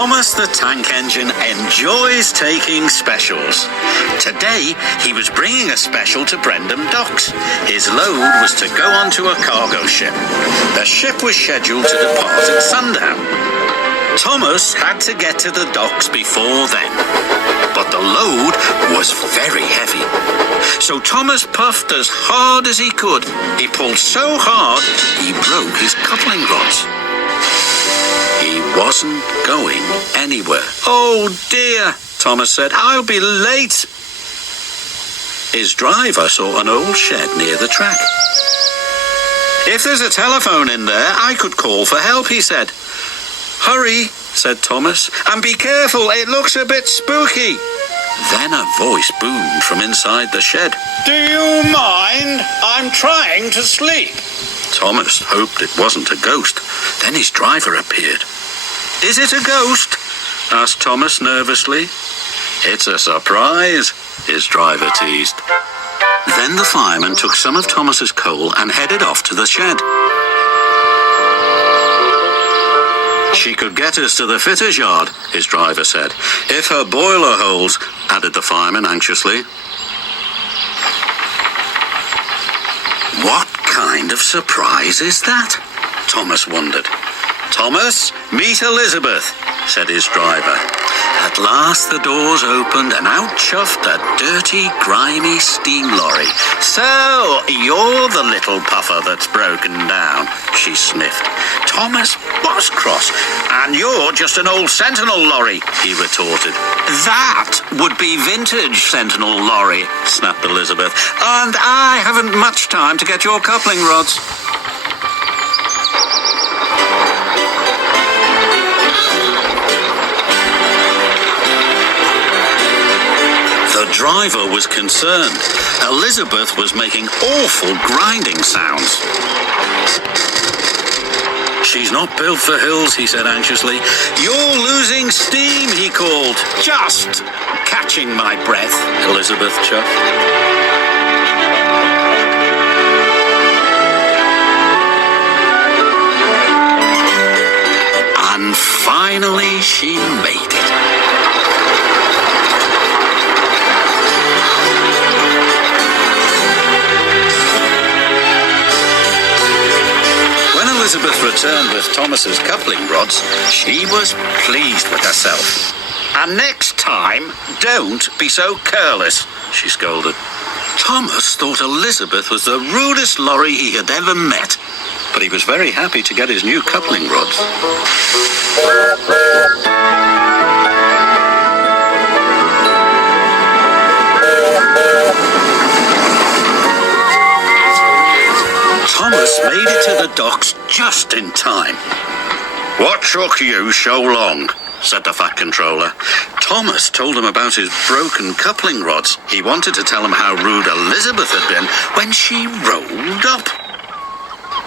Thomas the Tank Engine enjoys taking specials. Today, he was bringing a special to Brendam Docks. His load was to go onto a cargo ship. The ship was scheduled to depart at sundown. Thomas had to get to the docks before then, but the load was very heavy. So Thomas puffed as hard as he could. He pulled so hard, he broke his coupling rods. He wasn't going anywhere. "Oh dear," Thomas said, "I'll be late." His driver saw an old shed near the track. "If there's a telephone in there, I could call for help," he said. "Hurry," said Thomas, "and be careful, it looks a bit spooky." Then a voice boomed from inside the shed. "Do you mind? I'm trying to sleep." Thomas hoped it wasn't a ghost. Then his driver appeared. "Is it a ghost?" asked Thomas nervously. "It's a surprise," his driver teased. Then the fireman took some of Thomas's coal and headed off to the shed. "She could get us to the fitter's yard," his driver said. "If her boiler holds," added the fireman anxiously. What kind of surprise is that? Thomas wondered. "Thomas, meet Elizabeth," said his driver. At last the doors opened and out chuffed a dirty, grimy steam lorry. "So, you're the little puffer that's broken down," she sniffed. Thomas was cross. "And you're just an old Sentinel lorry," he retorted. "That would be vintage Sentinel lorry," snapped Elizabeth. "And I haven't much time to get your coupling rods." The driver was concerned. Elizabeth was making awful grinding sounds. "She's not built for hills," he said anxiously. "You're losing steam," he called. "Just catching my breath," Elizabeth chuffed. And finally she made it. Elizabeth returned with Thomas's coupling rods. She was pleased with herself. "And next time, don't be so careless," she scolded. Thomas thought Elizabeth was the rudest lorry he had ever met, but he was very happy to get his new coupling rods. Thomas made it to the docks just in time. "What took you so long?" said the Fat Controller. Thomas told him about his broken coupling rods. He wanted to tell him how rude Elizabeth had been when she rolled up.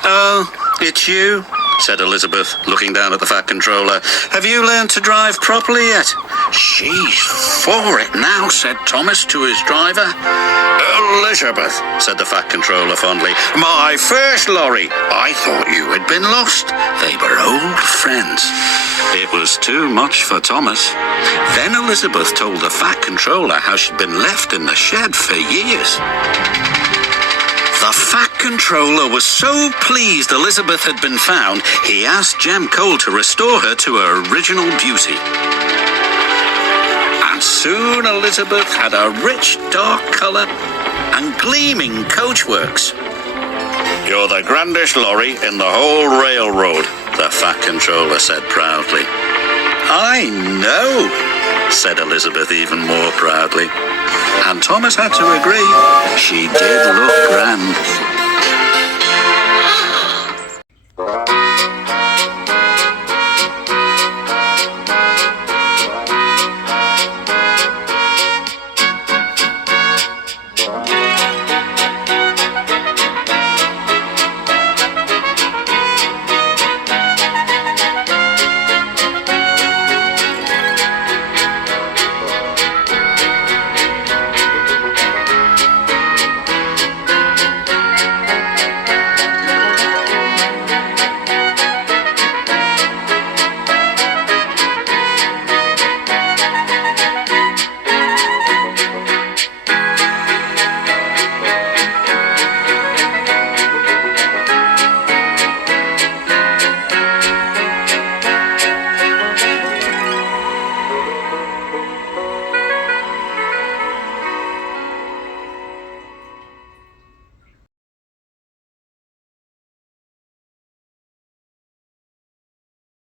"Oh, it's you," said Elizabeth, looking down at the Fat Controller. "Have you learned to drive properly yet?" "She's for it now," said Thomas to his driver. "Elizabeth," said the Fat Controller fondly, "my first lorry. I thought you had been lost." They were old friends. It was too much for Thomas. Then Elizabeth told the Fat Controller how she'd been left in the shed for years. The Fat Controller was so pleased Elizabeth had been found, he asked Jem Cole to restore her to her original beauty. And soon Elizabeth had a rich dark colour and gleaming coachworks. "You're the grandest lorry in the whole railroad," the Fat Controller said proudly. "I know," said Elizabeth even more proudly. And Thomas had to agree. She did look grand.